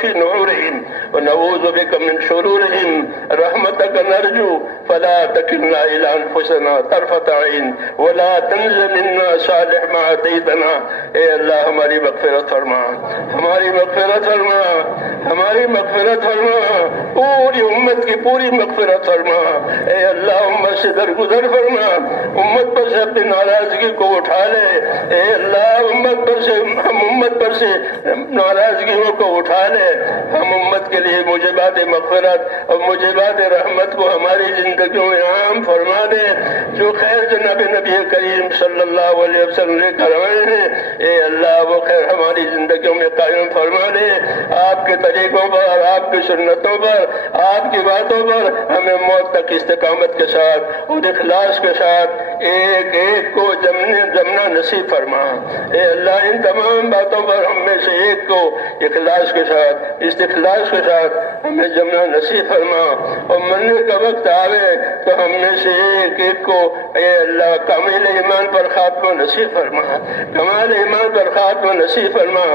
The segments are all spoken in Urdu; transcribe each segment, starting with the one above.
في نحورهم ونعوذ بك من شرورهم رحمتك نرجو فلا تكلنا إلى أنفسنا طرفة عين ولا تنز منا صالح ما أتيتنا. اے اللہ ہماری مغفرت فرما، ہماری مغفرت فرما، ہماری مغفرت فرما، پوری امت کی پوری مغفرت فرما. اے اللہ امت سے درگزر فرما، امت پر سے اپنی ناراضگی کو اٹھا لے. اے اللہ امت پر سے ہم امت پر سے ناراضگیوں کو اٹھا لے. ہم امت کے لیے موجبات مغفرت اور موجبات رحمت کو ہماری زندگیوں میں عام فرما دے. جو خیر جناب نبی کریم صلی اللہ علیہ وسلم لے کر آئے ہیں اے اللہ وہ خیر ہماری زندگیوں میں قائم فرما دے. آپ کے طریقوں پر، آپ کی سنتوں پر، آپ کی باتوں پر ہمیں موت تک استقامت کے ساتھ اور اخلاص کے ساتھ ایک ایک کو جمنا نصیب فرما. اے اللہ ان تمام باتوں پر ہم میں سے ایک کو اخلاص کے ساتھ استخلاص کے ساتھ ہمیں جمنا نصیب فرما. اور مرنے کا وقت آوے تو ہم میں سے ایک ایک کو اے اللہ کامل ایمان پر خاتمہ نصیب فرما، کمال ایمان پر خاتمہ نصیب فرما.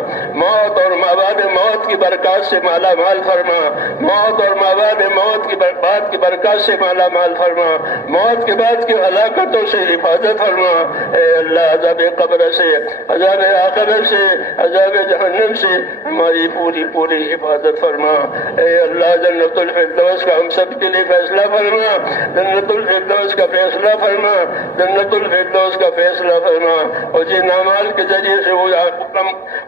موت اور مابعد موت کی برکات سے مالا مال فرما، موت اور مابعد موت کی بعد کی برکات سے مالا مال فرما، موت کے بعد کی ہلاکتوں سے حفاظت فرما. اے اللہ عذاب قبر سے، عذاب آخرت سے، عذاب جہنم سے ہماری پوری پوری حفاظت فرما. اے اللہ جنت الفردوس کا ہم سب کے لیے فیصلہ فرما، جنت الفردوس کا فیصلہ فرما، جنت الفردوس کا فیصلہ فرما. اور جن اعمال کے ذریعے سے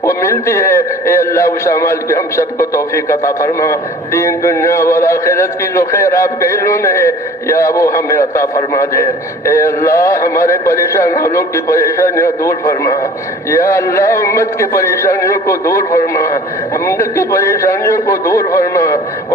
وہ ملتی ہے اے اللہ اس اعمال کی ہم سب کو توفیق عطا فرما. دین دنیا اور آخرت کی جو خیر آپ کے علم میں ہے یا وہ ہمیں عطا فرما دے. اے اللہ ہمارے پریشان حالوں کی پریشانیاں دور فرما. یا اللہ امت کی پریشانیوں کو دور فرما، امت کی پریشانیوں کو دور فرما،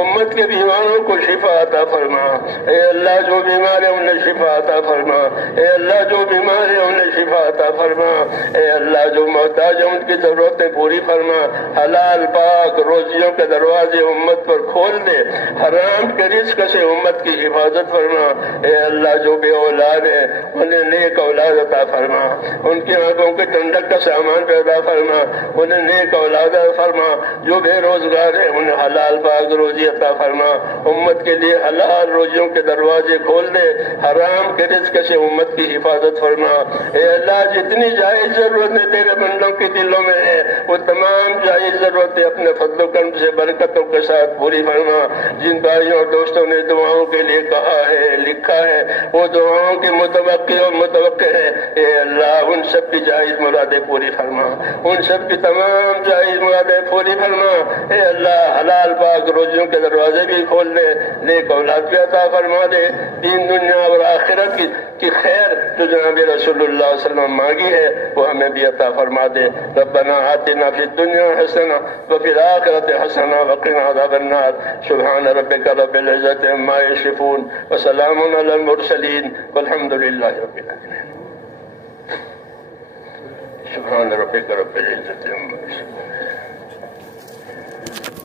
امت کے بیماروں کو شفا عطا فرما. اے اللہ جو بیمار ہیں انہیں شفا عطا فرما. اے اللہ جو بیمار ہیں انہیں شفا عطا فرما. اے اللہ جو محتاج ہیں ان کی ضرورتیں پوری فرما. حلال پاک روزیوں کے دروازے امت پر کھول دے، حرام کے رزق سے امت کی حفاظت فرما. اے اللہ جو بے اولاد ہیں انہیں نیک اولاد عطا فرما، ان کی آنکھوں کے ٹھنڈک کا سامان پیدا فرما، انہیں نیک اولاد عطا فرما. جو بے روزگار ہیں انہیں حلال پاک روزی عطا فرما. امت کے لیے حلال روزیوں کے دروازے کھول دے، حرام کے رزق سے امت کی حفاظت فرما. اے اللہ جتنی جائز ضرورتیں تیرے بندوں کے دلوں میں ہے وہ تمام جائز ضرورتیں اپنے فضل و کرم سے برکتوں کے ساتھ پوری فرما. جن بھائیوں اور دوستوں نے دعاؤں کے لیے کہا ہے لکھا ہے وہ دعاؤں کی متوقع اور متوقع ہے اے اللہ ان سب کی جائز مرادیں پوری فرما، ان سب کی تمام جائز مرادیں پوری فرما. اے اللہ حلال پاک روزیوں کے دروازے بھی کھول دے، نیک اولاد بھی عطا فرما دے. دین دنیا اور آخرت کی خیر جو جناب رسول اللہ صلی اللہ علیہ وسلم مانگی ہے وہ ہمیں بھی عطا فرما دے. ربنا آتنا فی الدنیا حسنہ وفی الآخرۃ حسنہ وقنا عذاب النار. سبحان ربک رب العزۃ عما یصفون وسلام علی المرسلین والحمد للہ رب العالمین. سبحان ربک رب العزۃ عما یصفون.